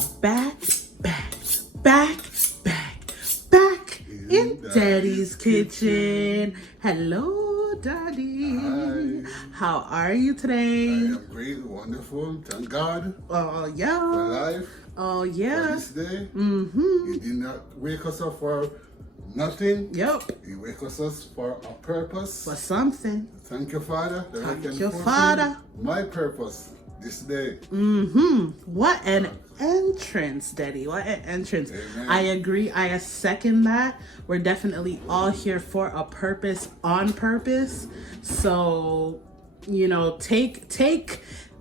are back in Daddy's kitchen. Hello, Daddy. Hi. How are you today? I am great, wonderful. Thank God Oh, yeah. for life. Oh, For yeah. this day. Mm-hmm. He did not wake us up for nothing. Yep. He wakes us for a purpose. For something. Thank you, Father. That I Thank can you, fulfill Father. my purpose this day. Mm-hmm. What an entrance, Deddy. What an entrance. Amen. I agree. I second that. We're definitely all here for a purpose, on purpose. So, you know, take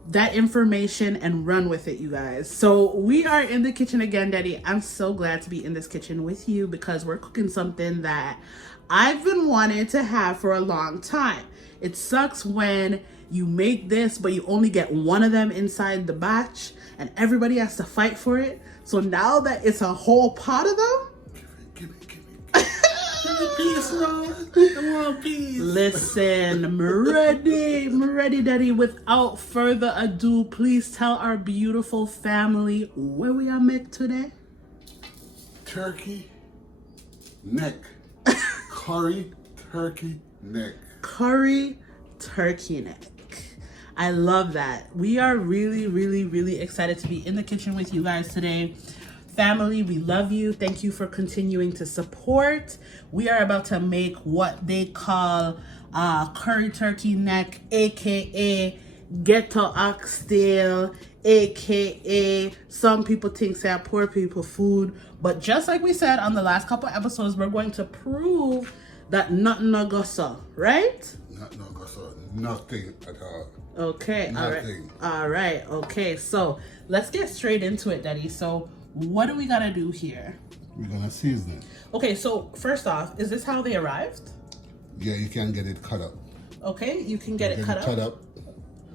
that information and run with it, you guys. So we are in the kitchen again, Deddy. I'm so glad to be in this kitchen with you because we're cooking something that I've been wanting to have for a long time. It sucks when you make this, but you only get one of them inside the batch and everybody has to fight for it. So now that it's a whole pot of them, Give me. Peace, Lord. Come on, peace. listen, I'm ready, Daddy. Without further ado, please tell our beautiful family where we are make today. Turkey neck. Curry turkey neck. Curry turkey neck. I love that. We are really excited to be in the kitchen with you guys today. Family, we love you. Thank you for continuing to support. We are about to make what they call curry turkey neck, aka ghetto oxtail, aka some people think say poor people food. But just like we said on the last couple episodes, we're going to prove that nothing no go so, right? Nothing at all. Okay, Nothing. all right, okay. So let's get straight into it, Daddy. So what do we gotta do here? We're gonna season it. Okay, so first off, is this how they arrived? Yeah, you can get it cut up. Okay, you can get it cut up.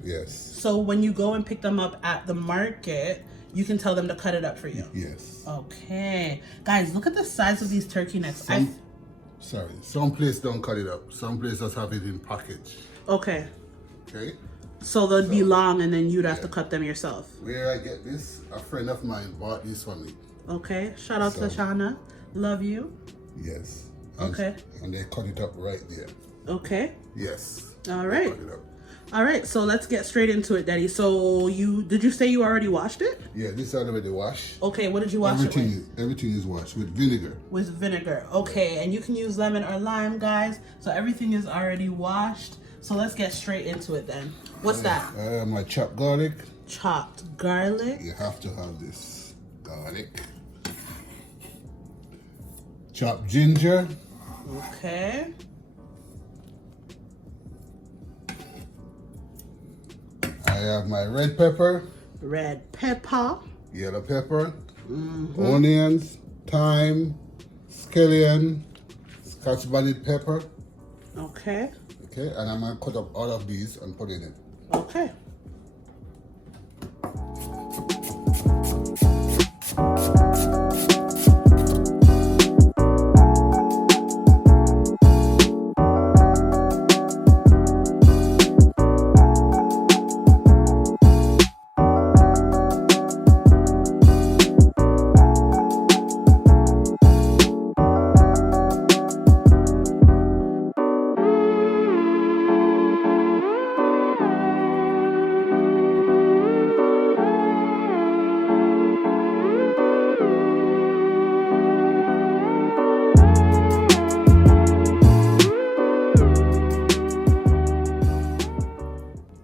Yes. So when you go and pick them up at the market, you can tell them to cut it up for you. Yes. Okay, guys, look at the size of these turkey necks. Some place don't cut it up. Some places have it in package. Okay, Okay. so they'd be long, and then you'd have to cut them yourself. Where I get this, a friend of mine bought this for me. Okay, shout out to Shauna. Love you. Yes. Okay. And they cut it up right there. Okay. Yes. All They right. cut it up. All right, so let's get straight into it, Daddy. So did you say you already washed it? Yeah, this is already washed. Okay, what did you wash it with? Everything is washed with vinegar. With vinegar. Okay, and you can use lemon or lime, guys. So everything is already washed. So let's get straight into it then. What's that? My chopped garlic. Chopped garlic. You have to have this garlic. Chopped ginger. Okay. I have my red pepper. Red pepper. Yellow pepper. Onions. Thyme. Scallion. Scotch bonnet pepper. Okay. Okay, and I'm gonna cut up all of these and put in it. Okay.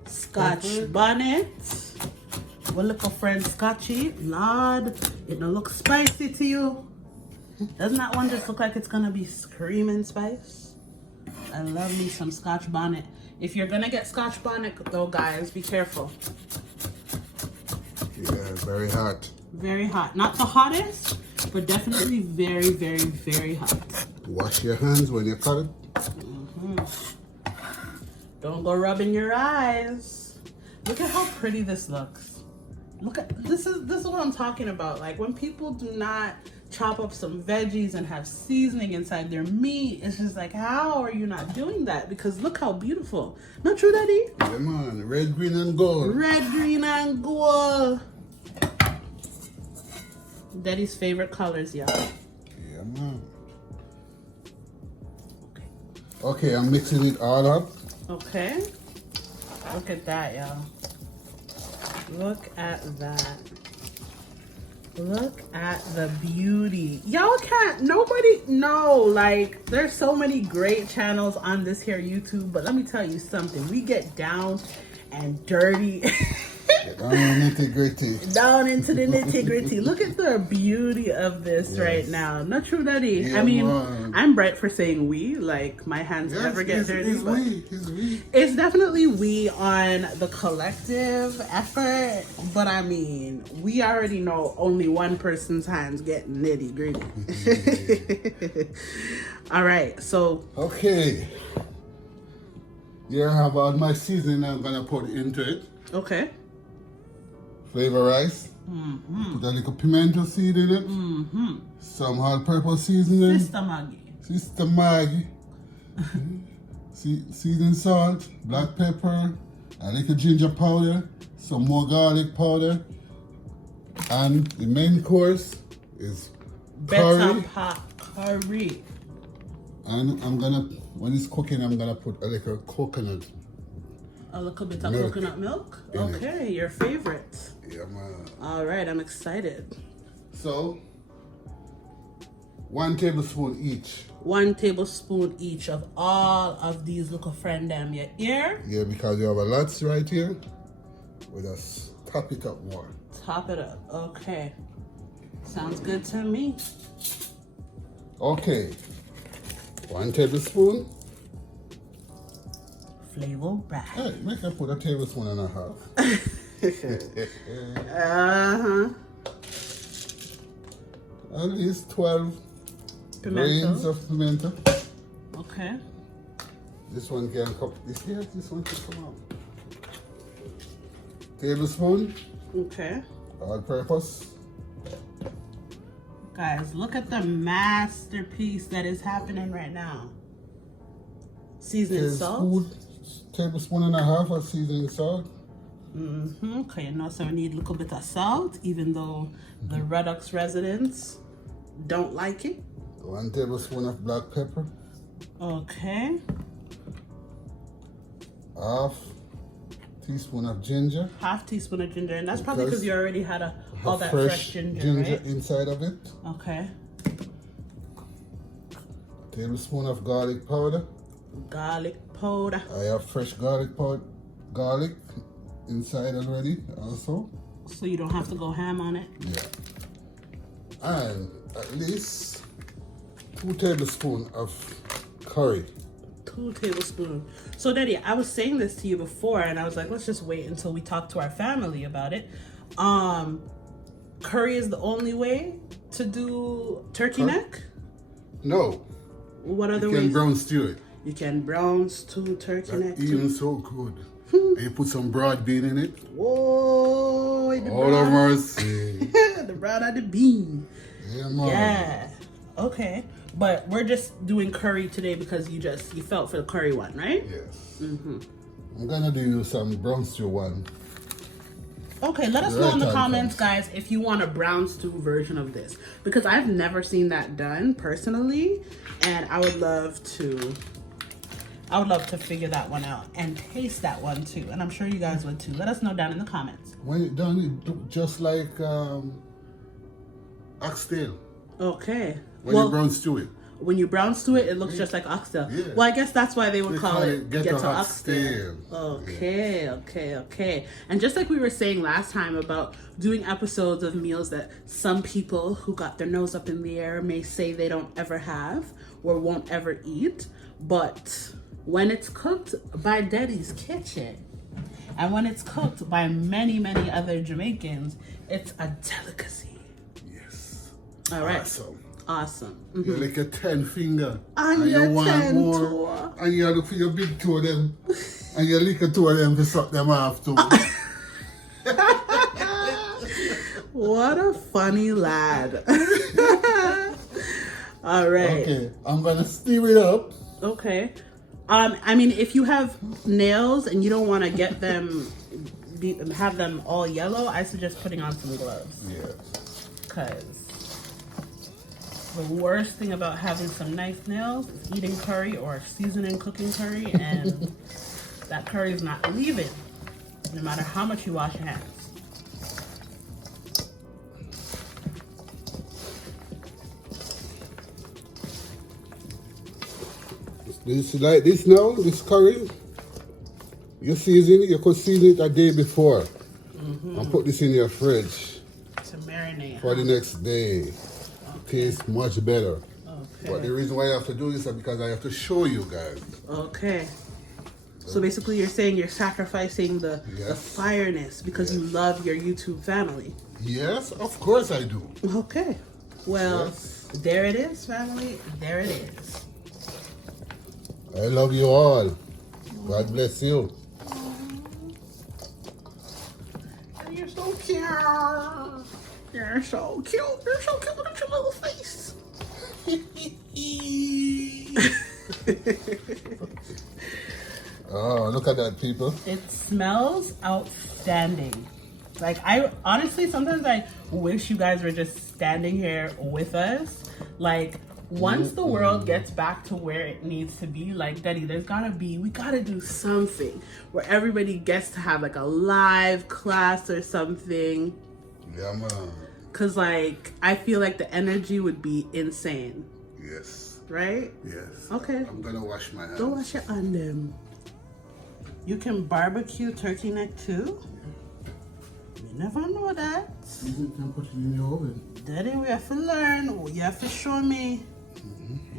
Scotch bonnet. We're looking friend Scotchy. Lord, it don't look spicy to you. Doesn't that one just look like it's gonna be screaming spice? I love me some Scotch bonnet. If you're gonna get Scotch bonnet though, guys, be careful. Yeah, very hot. Very hot. Not the hottest, but definitely very hot. Wash your hands when you cut it. Don't go rubbing your eyes. Look at how pretty this looks. Look at this is what I'm talking about. Like when people do not chop up some veggies and have seasoning inside their meat, it's just like, how are you not doing that? Because look how beautiful. Not true, Daddy? Yeah, man. Red, green, and gold. Red, green, and gold. Deddy's favorite colors, y'all. Yeah, man. Okay, I'm mixing it all up. Okay. Look at that, y'all. Look at that. Look at the beauty. Y'all can't, nobody, no, like, there's so many great channels on this here YouTube, but let me tell you something. We get down and dirty. Down nitty-gritty. Down into the nitty-gritty. Look at the beauty of this right now. Not true, Daddy. Yeah, I mean, man. I'm bright for saying we. Like, my hands never get dirty. It's But we. it's definitely we on the collective effort. But I mean, we already know only one person's hands get nitty-gritty. All right, so. Okay. Here I have all my seasoning I'm going to put into it. Okay. Flavor rice. Put a little pimento seed in it. Some all-purpose seasoning. Sister Magi. Sister Magi. Seasoning salt, black pepper, a little ginger powder, some more garlic powder. And the main course is Better curry. pot curry. And I'm gonna, when it's cooking, I'm gonna put a little coconut. A little bit of Milk. coconut milk? In Okay, your favorite. Yeah, man. All right, I'm excited. So, 1 tablespoon each. 1 tablespoon each of all of these little friend them. You hear? Yeah, because you have a lot right here. We just top it up more. Top it up. Okay. Sounds good to me. Okay. 1 tablespoon. Flavo back. Hey, make her put a tablespoon and a half. Uh-huh. At least 12 grains Pimento. of pimento. Okay. This one can come. This one can come out. Tablespoon, Okay. all-purpose. Guys, look at the masterpiece that is happening right now. Seasoning salt. Tablespoon and a half of seasoning salt. Okay, you know, so we need a little bit of salt, even though the Red Ox residents don't like it. 1 tablespoon of black pepper. Okay. Half teaspoon of ginger. Half teaspoon of ginger, and that's probably because you already had all that fresh ginger, right? Inside of it. Okay. Tablespoon of garlic powder. Garlic powder. I have fresh garlic powder, garlic inside already also. So you don't have to go ham on it. Yeah. And at least 2 tablespoons of curry. 2 tablespoons. So Daddy, I was saying this to you before, and I was like, let's just wait until we talk to our family about it. Curry is the only way to do turkey neck? No. What other You can ways? brown stew it. You can brown stew turkey neck Even too. so good. And you put some broad bean in it. Whoa, the All of mercy. the brown of the bean. Yeah, man. Yeah. Okay. But we're just doing curry today because you felt for the curry one, right? Yes. I'm gonna do you some brown stew one. Okay, let us know in the comments, guys, if you want a brown stew version of this, because I've never seen that done personally, and I would love to figure that one out and taste that one too, and I'm sure you guys would too. Let us know down in the comments. When it's done, it do just like oxtail. Okay. When you brown stew it. When you brown stew it, it looks just like oxtail. Yeah. Well, I guess that's why they would call it Ghetto Oxtail. Okay, okay. And just like we were saying last time about doing episodes of meals that some people who got their nose up in the air may say they don't ever have or won't ever eat, but when it's cooked by Deddy's Kitchen and when it's cooked by many, many other Jamaicans, it's a delicacy. Yes. All right. Awesome. Mm-hmm. You lick a 10 finger. And your you want 10 more. toe. And you look for your big two of them. And you lick a 2 of them to suck them off too. What a funny lad. All right. Okay, I'm gonna stir it up. Okay. I mean, if you have nails and you don't want to get them, have them all yellow, I suggest putting on some gloves. Yeah. Cause The worst thing about having some nice nails is eating curry or seasoning cooking curry, and that curry is not leaving, no matter how much you wash your hands. This like this now, this curry. You season it, you could season it a day before. And put this in your fridge. To marinate. For the next day. Okay. Tastes much better. Okay. But the reason why I have to do this is because I have to show you guys. Okay. So basically you're saying you're sacrificing the fireness because you love your YouTube family. Yes, of course I do. Okay. Well, there it is, family. There it is. I love you all. God bless you. You're so cute. You're so cute. You're so cute. Look at your little face. Oh, look at that, people. It smells outstanding. Like, I honestly, sometimes I wish you guys were just standing here with us. Like, once the world gets back to where it needs to be, like, Deddy, we gotta do something where everybody gets to have like a live class or something. Yeah, man. Cause like, I feel like the energy would be insane. Yes. Right? Yes. Okay. I'm gonna wash my hands. Go wash your hand. You can barbecue turkey neck too? You never know that. You can put it in your oven. Deddy, we have to learn. You have to show me.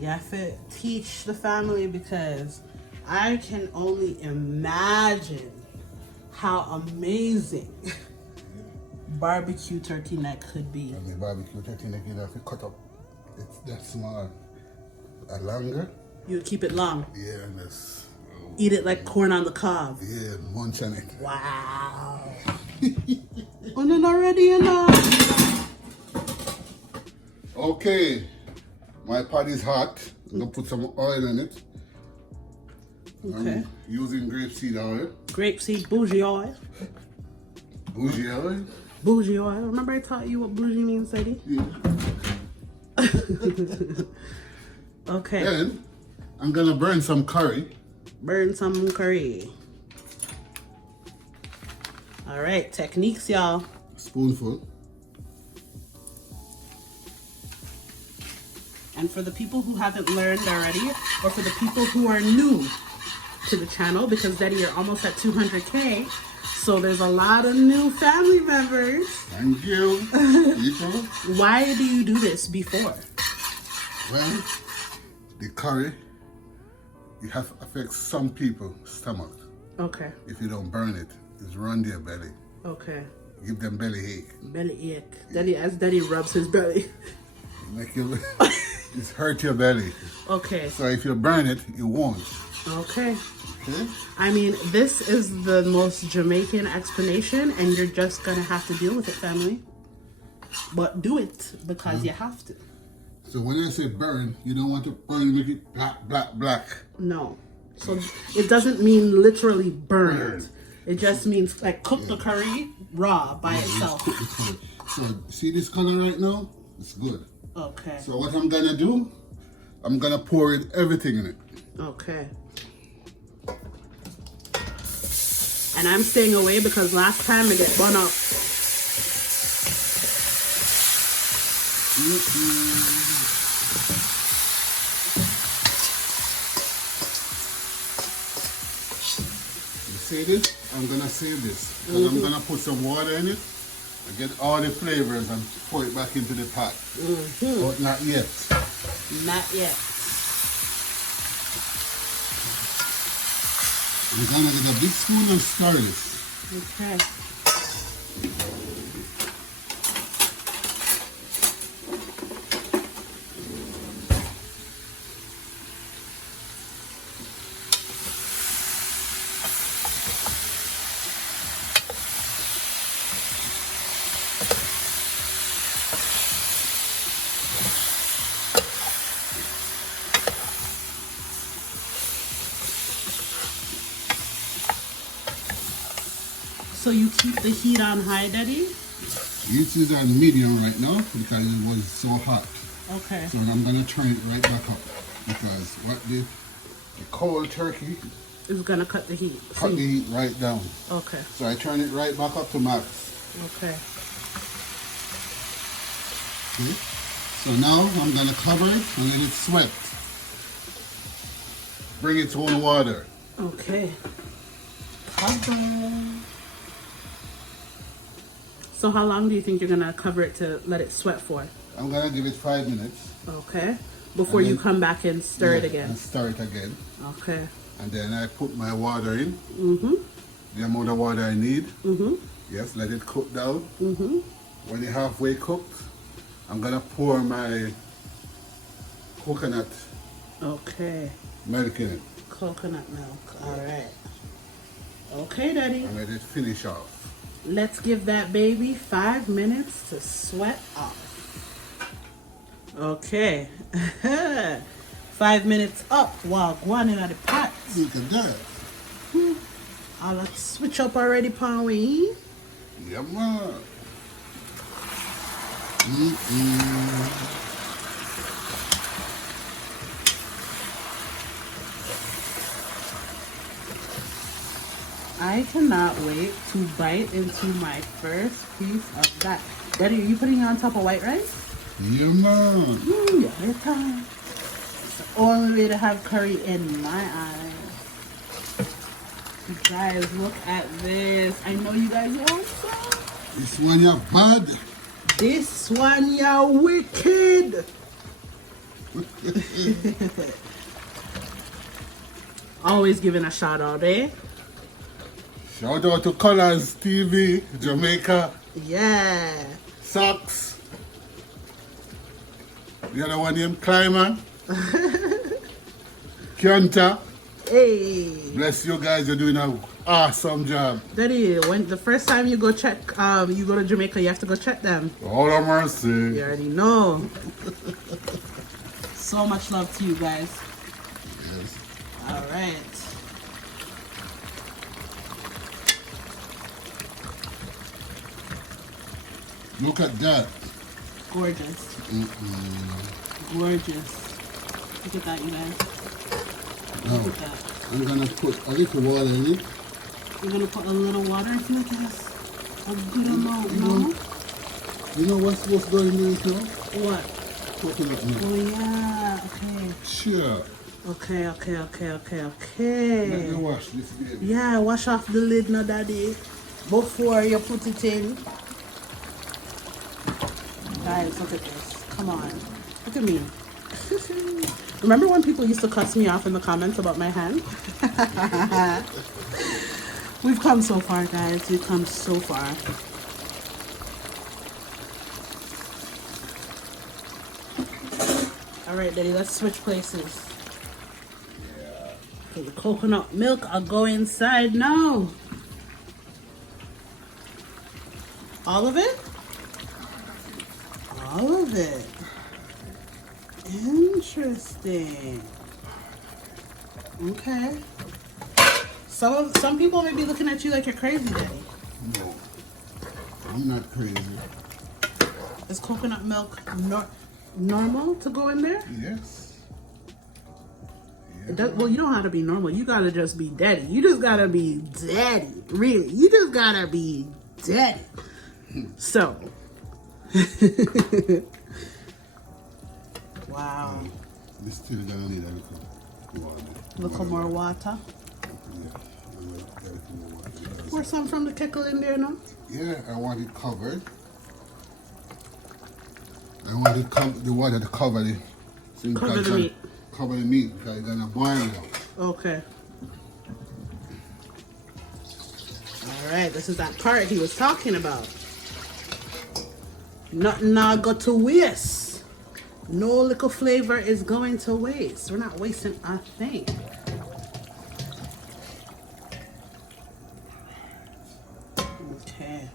You have to teach the family, because I can only imagine how amazing barbecue turkey neck could be. And the barbecue turkey neck, you have to cut up. It's that small. A longer. You keep it long. Yeah, and that's. Eat it like corn on the cob. Yeah, munch on it. Wow. On it already enough. Okay, my pot is hot. I'm gonna put some oil in it. Okay. I'm using grapeseed oil. Grapeseed bougie oil. Bougie oil? Bougie oil. Remember I taught you what bougie means, Deddy? Yeah. Okay. Then I'm gonna burn some curry. Burn some curry. All right, techniques, y'all. Spoonful. And for the people who haven't learned already, or for the people who are new to the channel, because Deddy, you're almost at 200K, so there's a lot of new family members. Thank you. People. Why do you do this before? Well, the curry, it has affects some people's stomach. Okay. If you don't burn it, it's run their belly. Okay. Give them belly ache. Belly ache. Deddy, as Deddy rubs his belly. Make you, it's hurt your belly. Okay. So if you burn it, it won't. Okay. Okay? I mean, this is the most Jamaican explanation, and you're just gonna have to deal with it, family. But do it, because you have to. So when I say burn, you don't want to burn, make it black, black, black. No. So it doesn't mean literally burned. It just means like cook the curry raw by itself. So see this color right now? It's good. Okay. So what I'm gonna do, I'm gonna pour in everything in it. Okay. And I'm staying away because last time I get bun up. You see this? I'm gonna save this. Because I'm gonna put some water in it and get all the flavors and pour it back into the pot. But not yet. Not yet. We're gonna get a big spoon and stir this. Okay. So you keep the heat on high, Deddy? This is on medium right now because it was so hot. Okay. So I'm gonna turn it right back up because what the cold turkey It's gonna cut the heat. cut the heat right down. Okay. So I turn it right back up to max. Okay. Okay. So now I'm gonna cover it and let it sweat. Bring its own water. Okay. Cover. So how long do you think you're gonna cover it to let it sweat for? I'm gonna give it 5 minutes. Okay. Before you come back and stir it again. And stir it again. Okay. And then I put my water in. Mm-hmm. The amount of water I need. Mm-hmm. Yes, let it cook down. Mm-hmm. When it's halfway cooked, I'm gonna pour my coconut Okay. milk in it. Coconut milk. All right. Okay, Daddy. And let it finish off. Let's give that baby 5 minutes to sweat off. Okay. 5 minutes up while going in the pot. Look at that. I'll switch up already, Pawi. Yeah, man. I cannot wait to bite into my first piece of that. Daddy, are you putting it on top of white rice? Yeah, man. Yeah, it's time. It's the only way to have curry in my eyes. You guys, look at this. I know you guys want some. This one you bad. This one ya wicked. Always giving a shout out, eh? Shout out to Colors TV, Jamaica. Yeah. Socks. The other one named Climber. Kianta. Hey. Bless you guys, you're doing an awesome job. Daddy, when the first time you go check, you go to Jamaica, you have to go check them. All of mercy. You already know. So much love to you guys. Yes. All right. Look at that. Gorgeous. Gorgeous. Look at that, you guys. Now, Look at that. I'm gonna put a little water in it. You're gonna put a little water into it, guys. A good amount, no? You know what's going in this now? What? Coconut milk. Oh yeah. Okay. Sure. Okay. Let me wash this baby. Yeah, wash off the lid now, Daddy, before you put it in. Guys, look at this. Come on. Look at me. Remember when people used to cuss me off in the comments about my hand? We've come so far, guys. We've come so far. All right, Daddy, let's switch places. Okay, the coconut milk, I'll go inside now. All of it? All of it. Interesting. Okay. Some people may be looking at you like you're crazy, Daddy. No, I'm not crazy. Is coconut milk normal to go in there? Yes. It does, well, you don't have to be normal. You gotta just be Daddy. You just gotta be Daddy. Really. You just gotta be Daddy. So. Wow. This still gonna need a little water. Little more water. Yeah, a little more water. Pour some from the kettle in there now. Yeah, I want it covered. I want it the water to cover the thing. Cover the meat. Cover the meat because it's gonna boil now. Okay. All right, this is that part he was talking about. Nothing now got to waste. No little flavor is going to waste. We're not wasting a thing. Okay.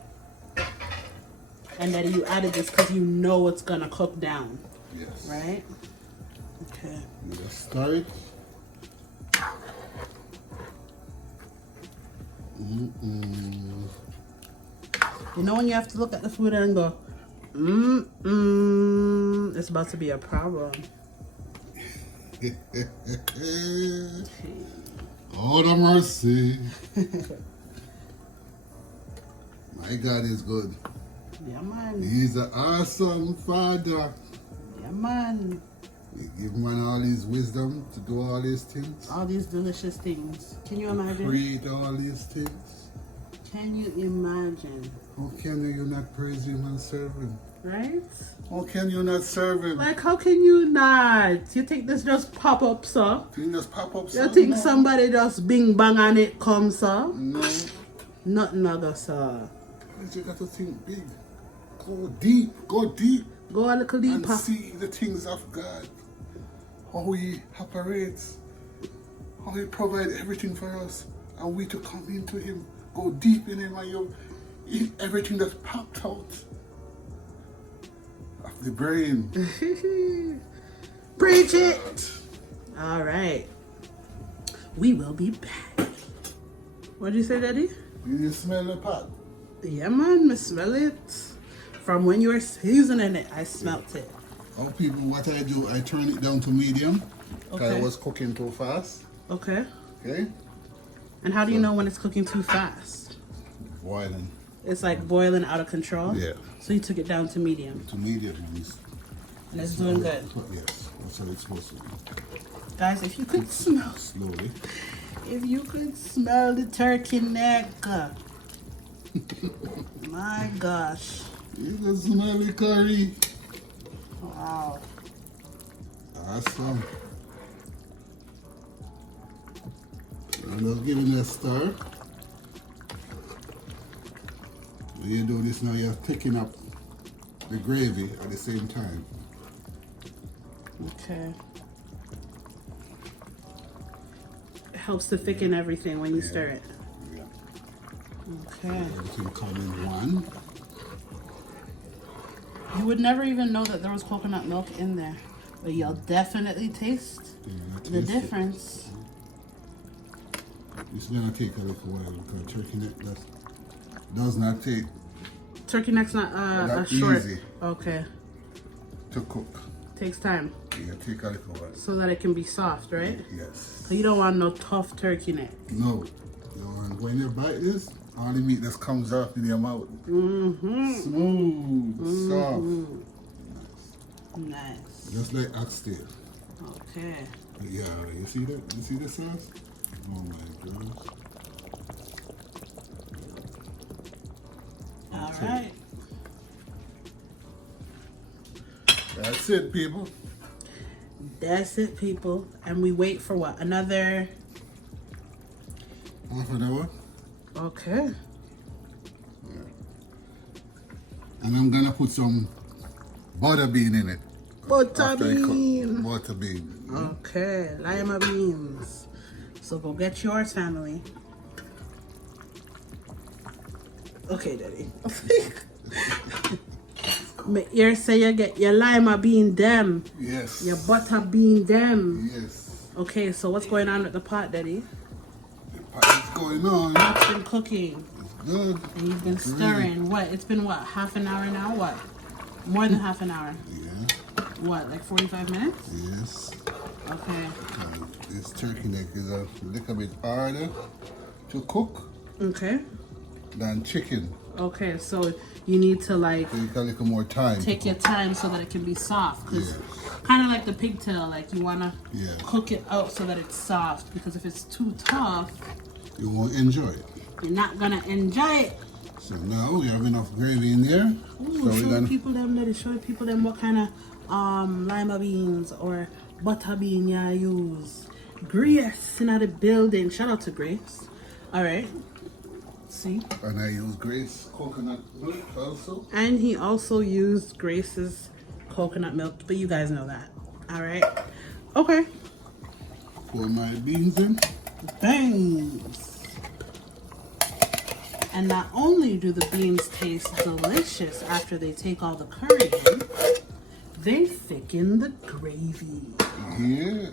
And then you added this because you know it's gonna cook down. Yes. Right? Okay. You just stir it. You know when you have to look at the food and go, It's about to be a problem. Oh, the mercy. My God is good. Yeah, man. He's an awesome Father. Yeah, man. We give man all his wisdom to do all these things. All these delicious things. Can you imagine? Create all these things. Can you imagine? How can you not praise him and serve him? Right? How can you not serve him? Like, how can you not? You think this just pop up, sir? You just pop up, You sir? think No. somebody just bing bang and it comes, sir? No. Nothing other, sir. You got to think big. Go deep. Go deep. Go a little And deeper. see the things of God. How he operates. How he provides everything for us. And we to come into him. Go deep in him and you eat everything that's popped out of the brain. Preach it. All right. We will be back. What did you say, Daddy? You smell the pot? Yeah, man. I smell it. From when you were seasoning it, I smelt it. Oh, people, what I do, I turn it down to medium. Because Okay. I was cooking too fast. Okay. Okay? And how do you know when it's cooking too fast? Boiling. It's like boiling out of control? Yeah. So you took it down to medium. To medium. And it's doing good. Yes, that's how it's supposed to be. Guys, if you could smell, Slowly. if you could smell the turkey neck. My gosh. You can smell the curry. Wow. Awesome. I'm just giving it a stir. When you do this now, you're picking up the gravy at the same time. Okay. It helps to thicken everything when you stir it. Yeah. Okay. Everything come in one. You would never even know that there was coconut milk in there, but you'll definitely taste the Taste it. difference. It's gonna take a little while because turkey neck does not take Turkey neck's not a Not short. easy. Okay. to cook. Takes time Yeah, take a little while. so that it can be soft, right? Yes. So you don't want no tough turkey neck. No. No, and when you bite this, all the meat just comes off in your mouth. Smooth, soft. Nice. Just like oxtail. Okay. Yeah, you see that? You see the sauce? Oh my gosh. All right. That's it, people. That's it, people. And we wait for what? Another. Half an hour. Okay. And I'm gonna put some butter bean in it. Butter After I cook. bean. Butter bean. Okay. Lima beans. So go get yours, family. Okay, Daddy. My ear say you get your lima bean them. Yes. Your butter bean them. Yes. Okay, so what's going on with the pot, Daddy? The pot is going on. It's been cooking. It's good. And you've been It's really- stirring. What? It's been what? Half an hour now? What? More than half an hour. Yeah. What? Like 45 minutes? Yes. Okay. This turkey neck is a little bit harder to cook Okay. than chicken. Okay, so you need to like Take a little more time. take your time so that it can be soft. Cause Yes. kind of like the pigtail, like you wanna Yeah. cook it out so that it's soft. Because if it's too tough, You won't enjoy it. you're not gonna enjoy it. So now we have enough gravy in there. Ooh, So we're show gonna people them, Daddy. Show people them what kind of lima beans or butter bean you use. Grace in the building. Shout out to Grace. All right. See. and I use Grace coconut milk also. And he also used Grace's coconut milk, but you guys know that. All right. Okay. Pour my beans in. Bangs. And not only do the beans taste delicious after they take all the curry in, they thicken the gravy. Yeah.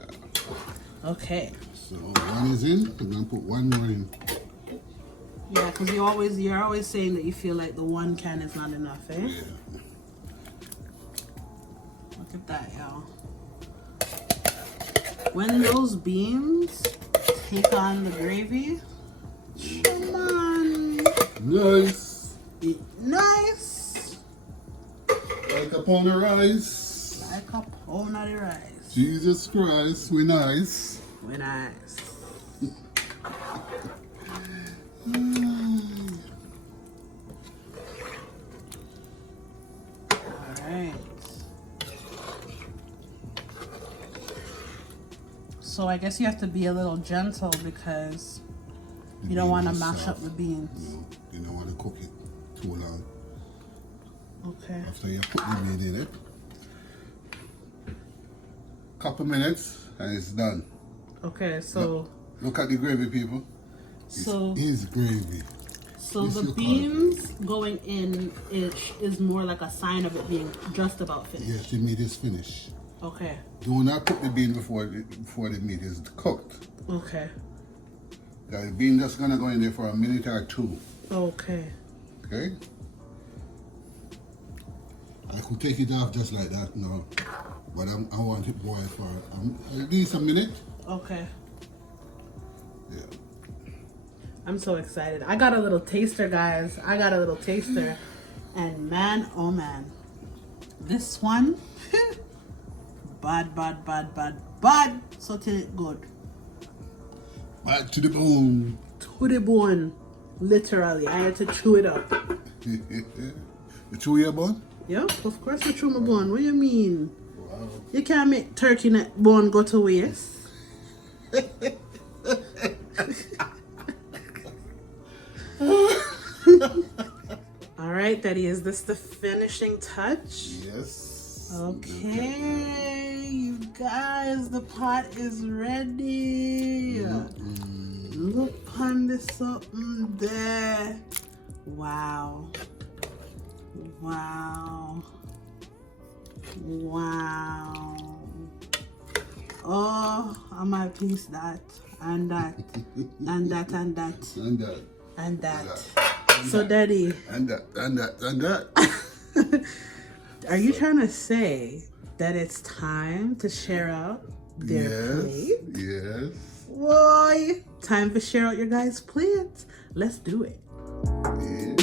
Okay. So one is in. I'm gonna put one more in. Yeah, because you're always saying that you feel like the one can is not enough, eh? Yeah. Look at that, y'all. When those beans take on the gravy, come on. Nice. Eat nice. Like a pound of rice. Like a pound of the rice. Jesus Christ, we nice. We nice. Alright. So I guess you have to be a little gentle because you don't want to mash up the beans. No, you don't want to cook it too long. Okay. After you put the meat in it, couple minutes and it's done. Okay, so Look at the gravy, people. So is gravy. So This the your beans going in is more like a sign of it being just about finished. Yes, the meat is finished. Okay. Do not cook the bean before the meat is cooked. Okay. The bean just gonna go in there for a minute or two. Okay. Okay. I could take it off just like that now, but I want it boiled for at least a minute. Okay. Yeah. I'm so excited. I got a little taster, guys. I got a little taster. And man, oh man. This one, bad. So till it good. Back to the bone. To the bone. Literally. I had to chew it up. You chew your bone? Yep, of course I chew my bone. What do you mean? Wow. You can't make turkey neck bone go to waste. Alright, Daddy, is this the finishing touch? Yes. Okay, you guys, the pot is ready. Look on this something there. Wow. Oh, I might taste that and that and that and that And that. and that. So, Daddy. And that. Are you trying to say that it's time to share out their plate? Yes. Boy, time to share out your guys' plates. Let's do it. Yeah.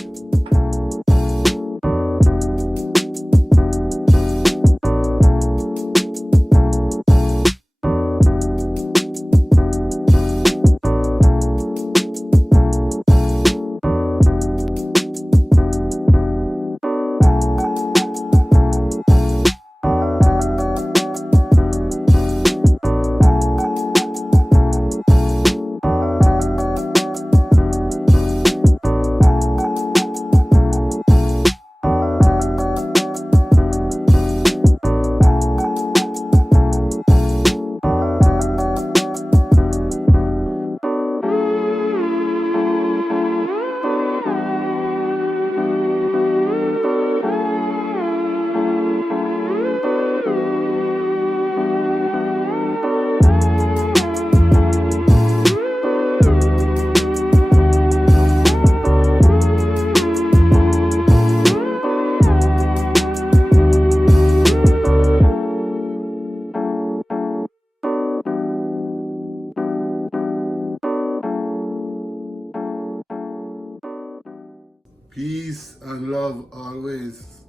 Peace and love always.